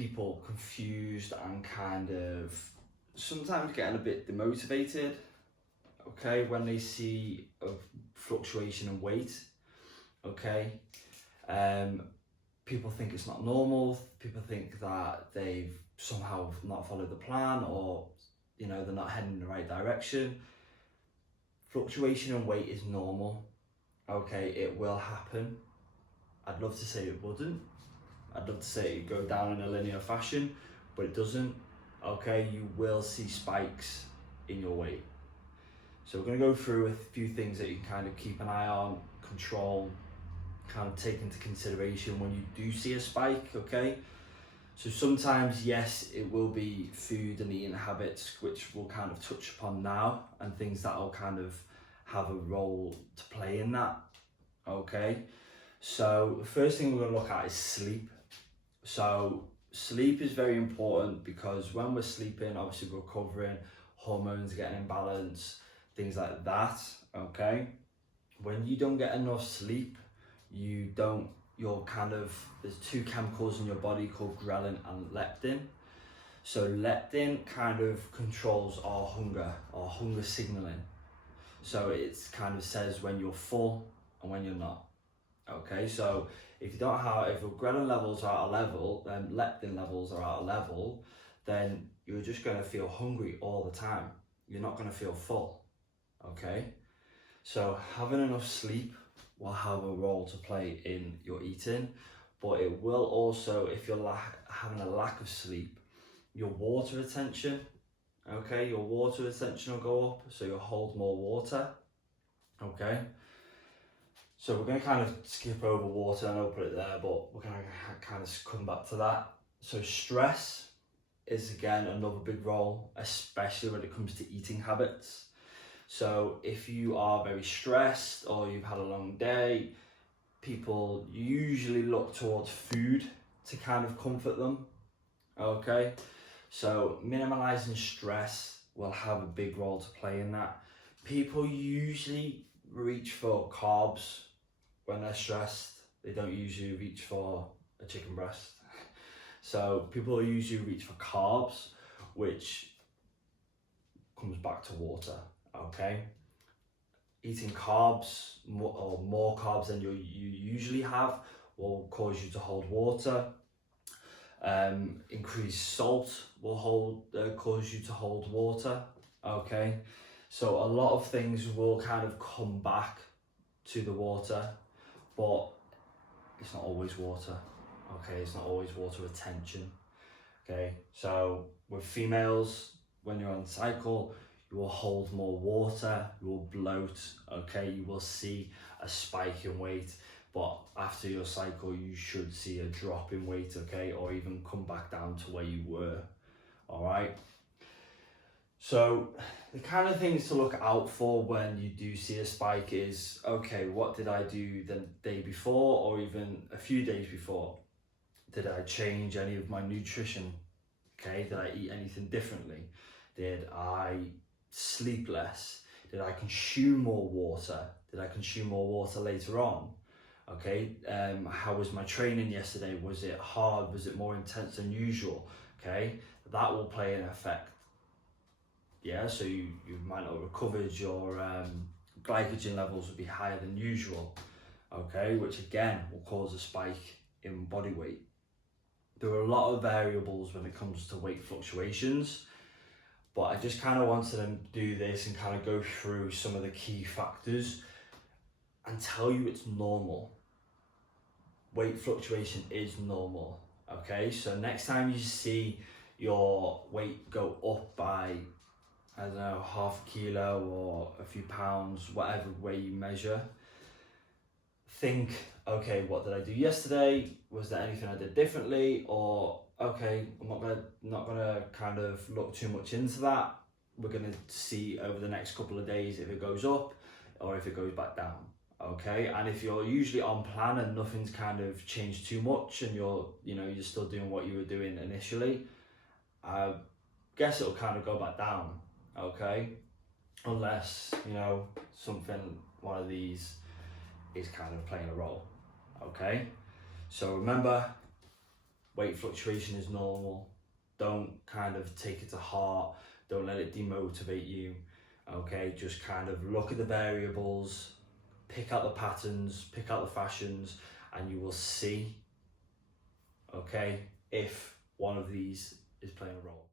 people confused and kind of sometimes getting a bit demotivated, okay, when they see a fluctuation in weight, okay. People think it's not normal, people think that they've somehow not followed the plan, or you know, they're not heading in the right direction. Fluctuation in weight is normal, okay, it will happen. I'd love to say it wouldn't. I'd love to say it go down in a linear fashion, but it doesn't, okay? You will see spikes in your weight. So we're gonna go through a few things that you can kind of keep an eye on, control, kind of take into consideration when you do see a spike, okay? So sometimes, yes, it will be food and eating habits, which we'll kind of touch upon now, and things that will kind of have a role to play in that, okay? So the first thing we're gonna look at is sleep. So sleep is very important because when we're sleeping, obviously we're recovering, hormones are getting in balance, things like that, okay? When you don't get enough sleep, there's two chemicals in your body called ghrelin and leptin. So leptin kind of controls our hunger signaling. So it kind of says when you're full and when you're not. Okay, so if your ghrelin levels are out of level, then leptin levels are out of level, then you're just going to feel hungry all the time. You're not going to feel full, okay? So having enough sleep will have a role to play in your eating, but it will also, if you're having a lack of sleep, your water retention, okay? Your water retention will go up, so you'll hold more water, okay? So we're going to kind of skip over water, and I'll put it there, but we're going to kind of come back to that. So stress is again another big role, especially when it comes to eating habits. So if you are very stressed or you've had a long day, people usually look towards food to kind of comfort them, okay? So minimalizing stress will have a big role to play in that. People usually reach for carbs when they're stressed. They don't usually reach for a chicken breast. So people usually reach for carbs, which comes back to water, okay? Eating carbs or more carbs than you usually have will cause you to hold water. Increased salt will cause you to hold water, okay? So a lot of things will kind of come back to the water, but it's not always water, okay? It's not always water retention, okay? So with females, when you're on cycle, you will hold more water, you will bloat, okay? You will see a spike in weight, but after your cycle, you should see a drop in weight, okay? Or even come back down to where you were, all right? So the kind of things to look out for when you do see a spike is, okay, what did I do the day before or even a few days before? Did I change any of my nutrition? Okay, did I eat anything differently? Did I sleep less? Did I consume more water? Did I consume more water later on? Okay, how was my training yesterday? Was it hard? Was it more intense than usual? Okay, that will play an effect. Yeah, so you might not have recovered, your glycogen levels will be higher than usual, okay, which again will cause a spike in body weight. There are a lot of variables when it comes to weight fluctuations, but I just kind of wanted to do this and kind of go through some of the key factors and tell you it's normal. Weight fluctuation is normal, okay? So next time you see your weight go up by, I don't know, half a kilo or a few pounds, whatever way you measure, think, okay, what did I do yesterday? Was there anything I did differently? Or, okay, I'm not gonna kind of look too much into that. We're gonna see over the next couple of days if it goes up or if it goes back down, okay? And if you're usually on plan and nothing's kind of changed too much and you're still doing what you were doing initially, I guess it'll kind of go back down, okay? Unless, one of these is kind of playing a role, okay? So remember, weight fluctuation is normal. Don't kind of take it to heart. Don't let it demotivate you. Okay, just kind of look at the variables, pick out the patterns, pick out the fashions, and you will see, okay, if one of these is playing a role.